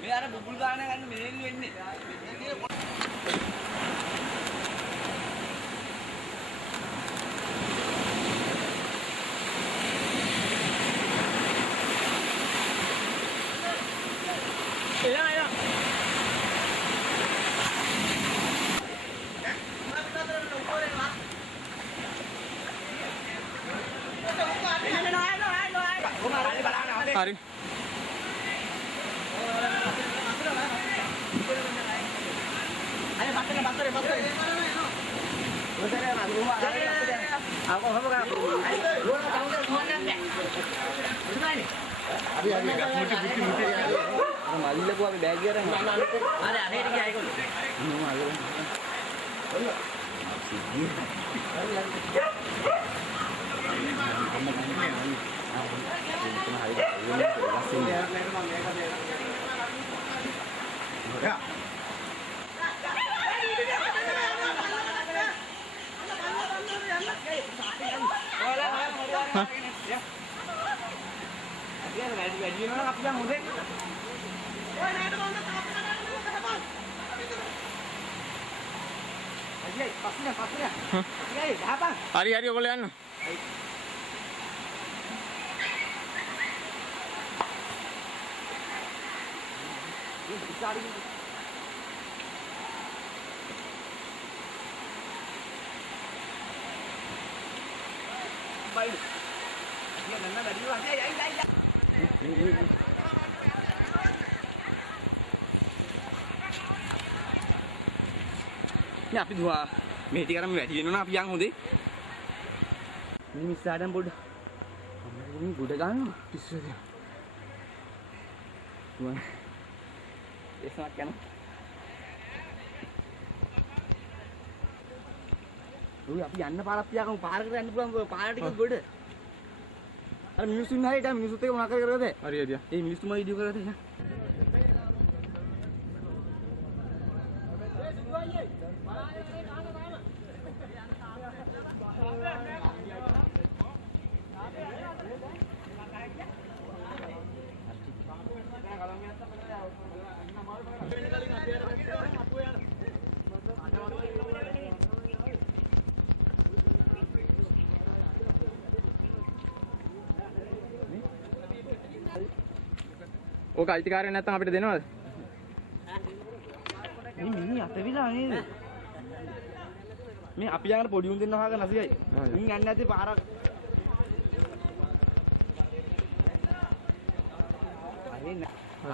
මේ අර බුබුල් ගාන ගන්න මෙහෙන් වෙන්නේ. Hari. Ayo bakter. Aku apa kan? Gua tahu dah semua kan. Sudah ini. Abi muti. Mali lah gua ambil bag dia orang. Ada ini dia ikut. Malu. Ya. Hari ඔයගොල්ලෝ යන්න. Baik. Dia nana dari luar. Ya. Ini අපි දුවා මේ ටික අරන් වැඩි වෙනවා අපි යන් හොඳේ. මේ මිස්සාඩම් පොඩ. අම්මගේ ගොඩ ගන්නවා පිස්සුද. දුවා. ඒසක් යනවා. ඔය අපි යන්න පාරක් තියාගමු පාරකට යන්න පුළුවන් පාර ටික ගොඩ. අර මිනිස්සුන් හරියට මිනිස්සුත් එක්ක මොනා කරද? හරි. ඒ මිනිස්සුම වීඩියෝ කරලා තියෙනවා. ඕක අයිතිකාරය නැත්තම් අපිට දෙනවද? මේ මිනි අත විලා නේද? මේ අපි යන පොඩි උන් දෙන්න වහගෙන නැසියයි. මින් යන්නේ නැති පාරක්.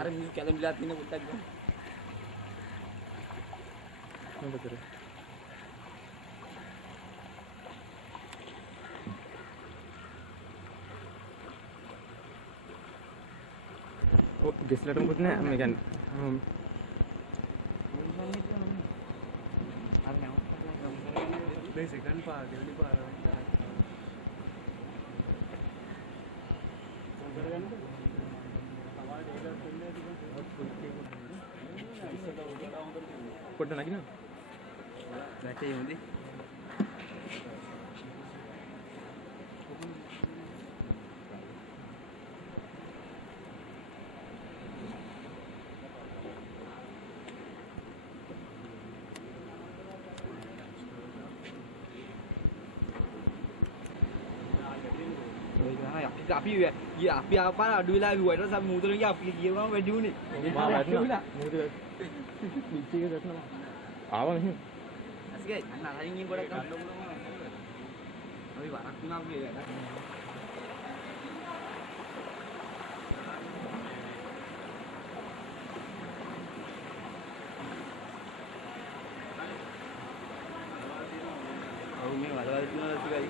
අර මිනි කැලඹිලා තියෙන පොඩ්ඩක් ගන්න. මොකද? ගෙස්ලට මොකුත් නෑ මේ කියන්නේ අර නෑ මේ සෙකන්ඩ් පාර දෙවෙනි පාර පොඩ්ඩ නගිනවා වැටේ හොඳේ අපි ආපාර අඩු වෙලා විවයිට සම් මුදලින් අපි කියනවා වැඩි උනේ මා වැටුණා මොකද පිච්චි එක දැක්නවා ආව මෙහෙම අසිකයි අන්න අරින් ගොඩක් ගන්න ඕන අපි වරක් තුනක් මේ වැඩ ඔව් මේ වලවල් තුනක් අසිකයි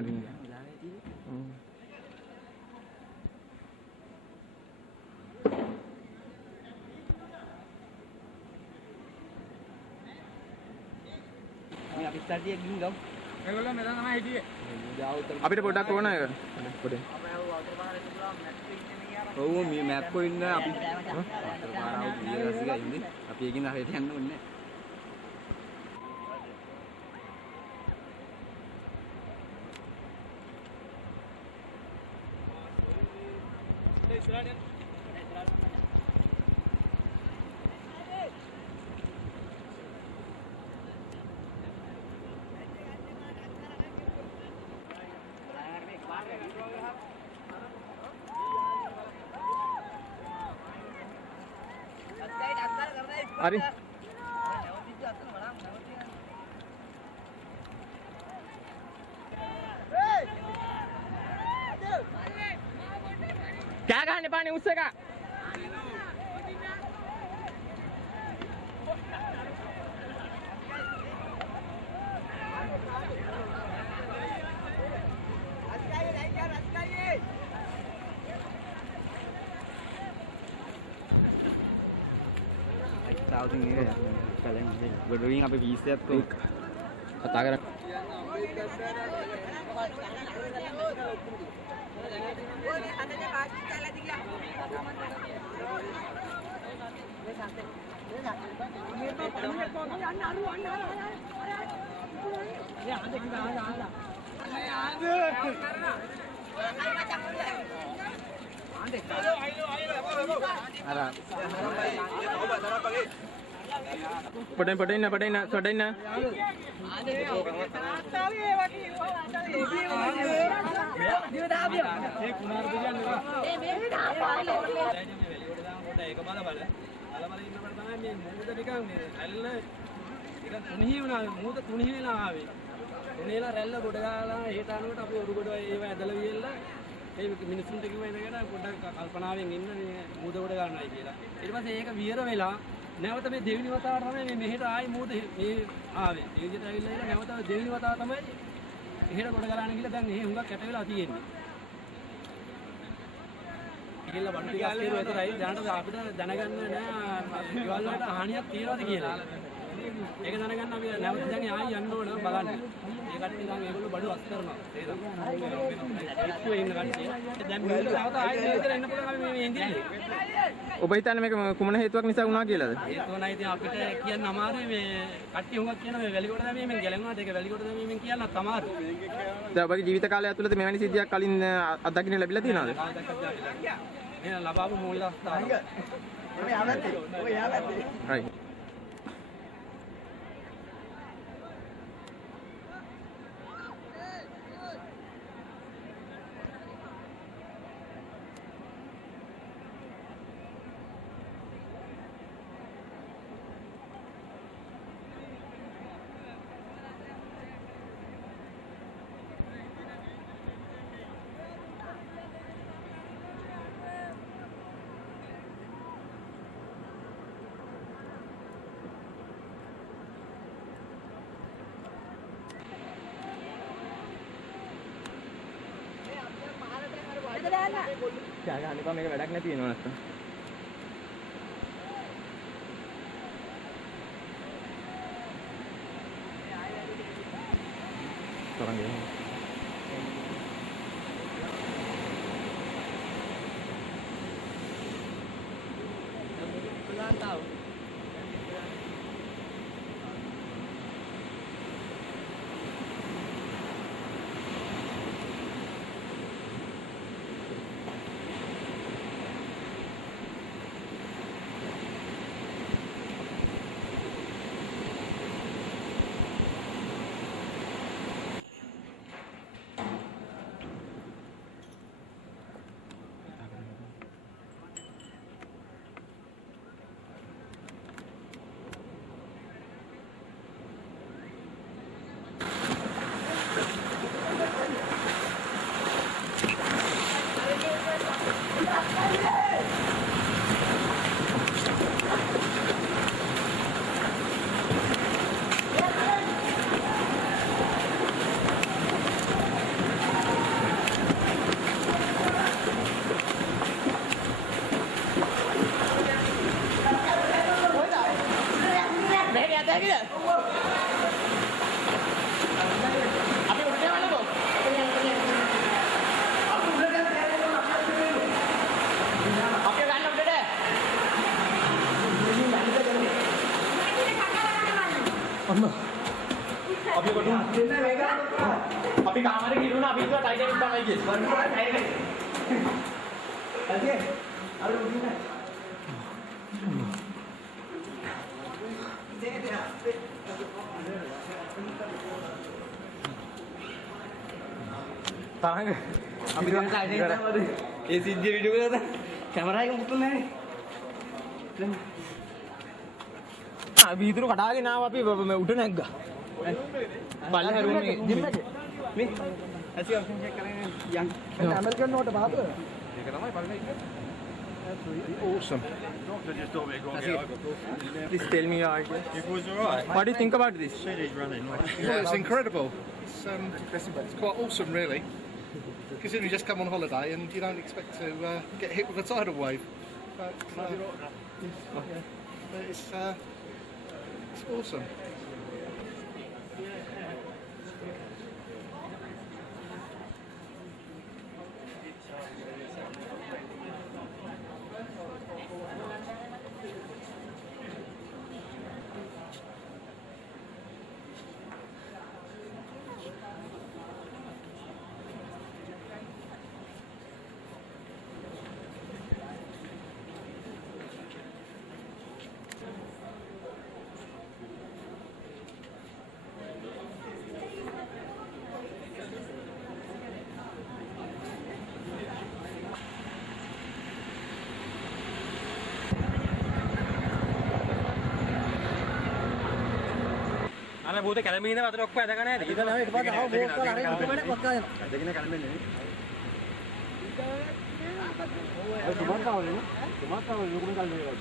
හරිනේ. මේ අපි ස්ටඩිය ගිහින් ගමු. ඒගොල්ලෝ මෙතන තමයි හිටියේ. අපිට පොඩ්ඩක් ඕන ඒක. පොඩේ. ඔව් මේ මැප් එකේ ඉන්න අපි පාරාව ගියලා ඉන්නේ. අපි ඒකින් හරියට යන්න ඕනේ නැහැ. හරි. කෑ ගහන්න එපා නේ උස් එක. තාවුසින් ඒක කලින් ගොඩවින් අපි 20ක් කොක් කතා කරා. Padain sodain. මිනිස්සුන්ට කිව්වා ඉඳගෙන පොඩ්ඩක් කල්පනාවෙන් ඉන්න මේ මූද උඩ ගන්නයි කියලා. ඊට පස්සේ ඒක විහෙර වෙලා නැවත මේ දෙවෙනි වතාවට තමයි මේ මෙහෙට ආයි මූද මේ ආවේ. ඒ විදිහට ඇවිල්ලා ඉන්න නැවත දෙවෙනි වතාව තමයි එහෙට කොට ගලාන ගිහලා දැන් එහෙ හුඟක් කැට වෙලා තියෙන්නේ. ඉතින්ලා බඩු ටිකක් කියලා විතරයි දැනට අපිට දැනගන්න නෑ ගෙවල් වලට හානියක් තියනවද කියලා. ඒක දැනගන්න අපි නැවත දැන් ආයි යන්න ඕන බලන්න. ඒ කට්ටිය නම් ඒගොල්ලෝ බඩු අස් කරනවා. ඒක ඉන්න කට්ටිය. දැන් මේක නැවත ආයි මෙතන එන්න පුළුවන් අපි මේ ඉඳින්නේ. ඔබ හිතන්නේ මේක කුමන හේතුවක් නිසා වුණා කියලාද? හේතුව නම් ඉතින් අපිට කියන්න අමාරුයි මේ කට්ටිය හුඟක් කියන මේ වැලිකොට දැමීමෙන් ගැලවෙනවාට ඒක වැලිකොට දැමීමෙන් කියන්නත් අමාරුයි. දැන් ඔබගේ ජීවිත කාලය ඇතුළත මෙවැනි සිද්ධියක් කලින් අත්දකින්න ලැබිලා තියෙනවද? මේ ලබාපු මූල්‍ය අවස්ථාව. right. කෑ ගන්න එපා මේක වැඩක් නැති වෙනවා නැත්තම්. තරංග යනවා. Tahu. අපි කොටු අපි කාමරේ ගිරුණා අපි ඉතලා ටයිටැනික් තමයි ගියේ. හරි. අර උඩින් නෑ. තරංග අපි දැන් ටයිටැනික් දානවද? ඒ සිද්ධිය වීඩියෝ කරලා කැමරා එක මුකුත් නැහැ නේ. අපි ඉතුරු කඩාගෙන ආව අපි උඩ නැග්ගා. පල්ලෙහා රූම් එකේ මේ ඇසි ඔප්ෂන් චෙක් කරගෙන යන් ඇමරිකන් නෝට බාද ඒක තමයි පල්ලෙහා awesome. Doctor just told me to go and get ibuprofen. Please tell me your idea. It was alright. What do you think about this? City's running. Well, it's incredible. It's quite awesome, really. Considering you just come on holiday and you don't expect to get hit with a tidal wave. But it's awesome. අනේ බූතේ කැලඹින ඉඳන් අතට ඔක්කොම ඇදගෙන නේද? ඒක නෑ ඊට පස්සේ ආව බෝස් කරලා හරියට උඩට පස්සා යනවා. ඇදගෙන කලඹෙන්නේ නේ. ඔය තුමන් කාවනේ නේ. තුමන් කාවනේ ලොකුම කල්ලේ.